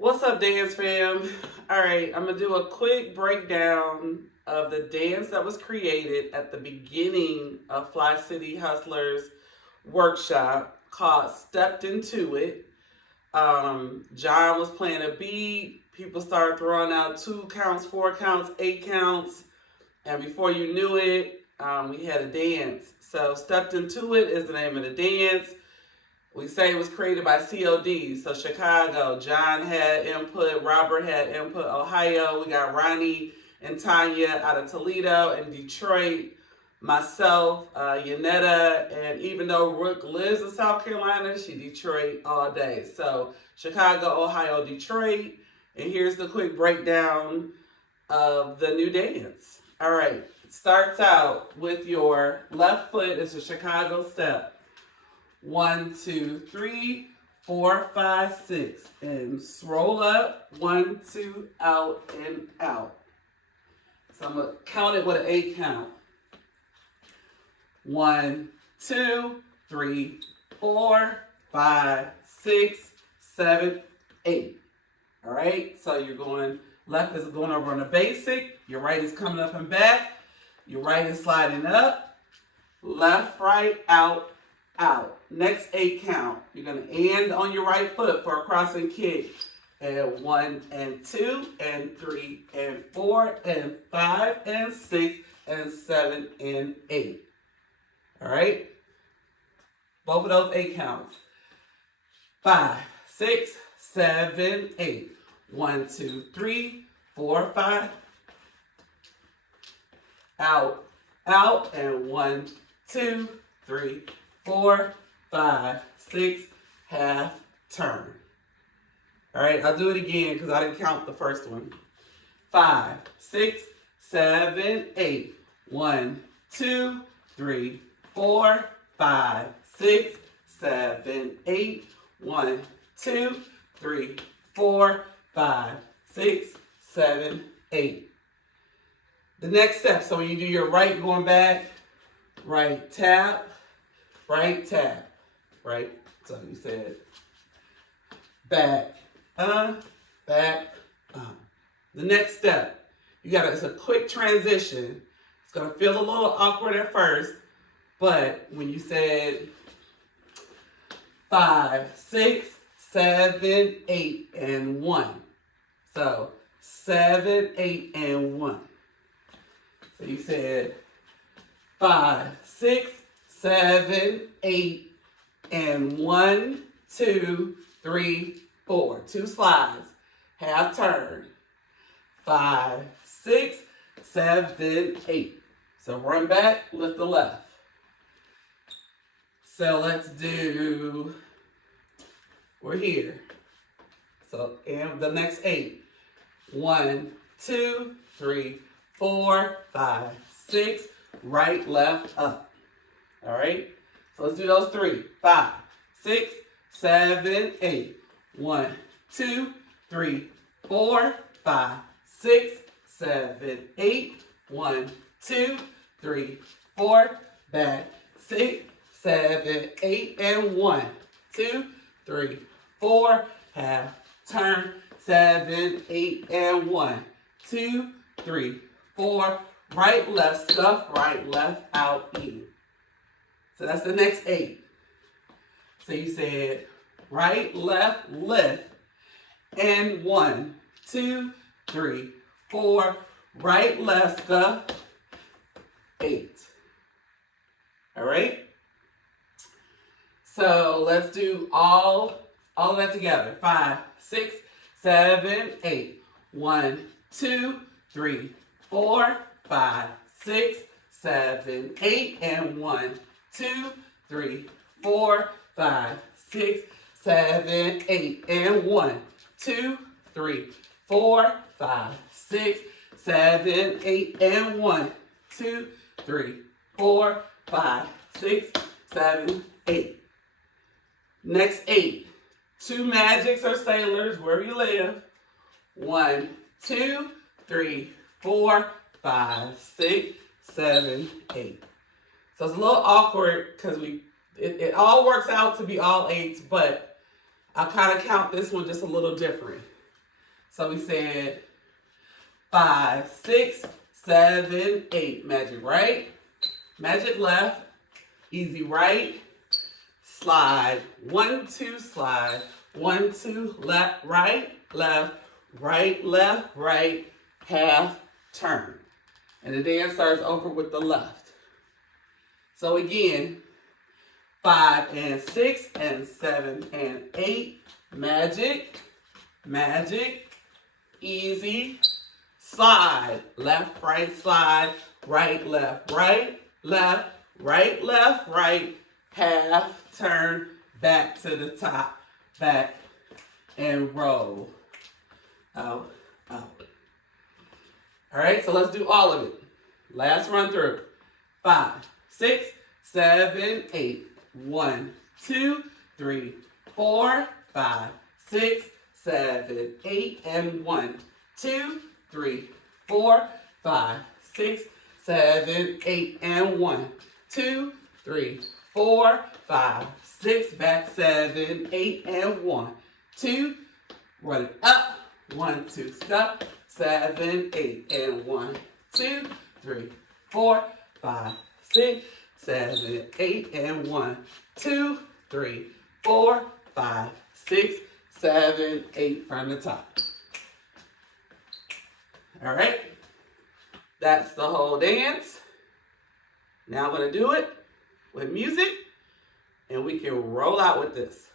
What's up, dance fam? All right, I'm gonna do a quick breakdown of the dance that was created at the beginning of Fli City Hustlers workshop called Stepped Into It. John was playing a beat. People started throwing out 2 counts, 4 counts, 8 counts, and before you knew it, we had a dance. So Stepped Into It is the name of the dance. We say it was created by COD, so Chicago. John had input, Robert had input, Ohio. We got Rohnnie and Ynettia out of Toledo and Detroit. Myself, Ynettia, and even though Rook lives in South Carolina, she Detroit all day. So Chicago, Ohio, Detroit. And here's the quick breakdown of the new dance. All right, it starts out with your left foot is a Chicago step. 1, 2, 3, 4, 5, 6. And roll up. 1, 2, out and out. So I'm going to count it with an 8 count. 1, 2, 3, 4, 5, 6, 7, 8. All right. So you're going, left is going over on the basic. Your right is coming up and back. Your right is sliding up. Left, right, out, out. Next 8 count. You're going to end on your right foot for a crossing kick. And 1 and 2 and 3 and 4 and 5 and 6 and 7 and 8. All right? Both of those 8 counts. 5, 6, 7, 8. 1, 2, 3, 4, 5. Out, out, and 1, 2, 3, 4, 5, 6, half turn. All right, I'll do it again because I didn't count the first one. 5, 6, 7, 8. 1, 2, 3, 4, 5, 6, 7, 8. 1, 2, 3, 4, 5, 6, 7, 8. The next step, so when you do your right going back, right tap, right tap, right? So you said back, back, The next step, it's a quick transition. It's gonna feel a little awkward at first, but when you said 5, 6, 7, 8, and 1. So 7, 8, and 1. So you said 5, 6, 7, 8, and 1, 2, 3, 4. 2 slides. Half turn. 5, 6, 7, 8. So run back, lift the left. So let's do, we're here. So, and the next 8. 1, 2, 3, 4, 5, 6, right, left, up. All right? So let's do those 3. 5, 6, 7, 8. 1, 2, 3, 4, 5, 6, 7, 8. 1, 2, 3, 4, back, 6, 7, 8, and 1, 2, 3, 4, half, turn, 7, 8, and 1, 2, 3, 4, right, left, stuff, right, left, out, in. So that's the next 8. So you said right, left, lift, and 1, 2, 3, 4, right, left, stuff, 8. All right? So let's do all of that together. 5, 6, 7, 8. 1, 2, 3, 4, 5, 6, 7, 8, and 1, 2, 3, 4, 5, 6, 7, 8, and 1, 2, 3, 4, 5, 6, 7, 8, and 1, 2, 3, 4, 5, 6, 7, 8. Next 8. 2 magics or sailors, wherever you live. 1, 2, 3, 4, 5, 6, 7, 8. So it's a little awkward because it all works out to be all 8s, but I kind of count this one just a little different. So we said 5, 6, 7, 8. Magic right, magic left, easy right, slide. 1, 2, slide. 1, 2, left, right, left, right, half, turn. And the dance starts over with the left. So again, 5 and 6 and 7 and 8. Magic, magic, easy, slide. Left, right, slide. Right, left, right, half, turn, back to the top, back, and roll. Out, out. All right, so let's do all of it. Last run through. 5, 6, 7, 8. 1, 2, 3, 4, 5, 6, 7, 8, and 1, 2, 3, 4, 5, 6, 7, 8, and 1, 2, 3, 4, 5, 6, back 7, 8, and 1, 2, run it up, 1, 2, stop, 7, 8, and 1, 2, 3, 4, 5, 6, 7, 8, and 1, 2, 3, 4, 5, 6, 7, 8 from the top. All right, that's the whole dance. Now I'm going to do it with music, and we can roll out with this.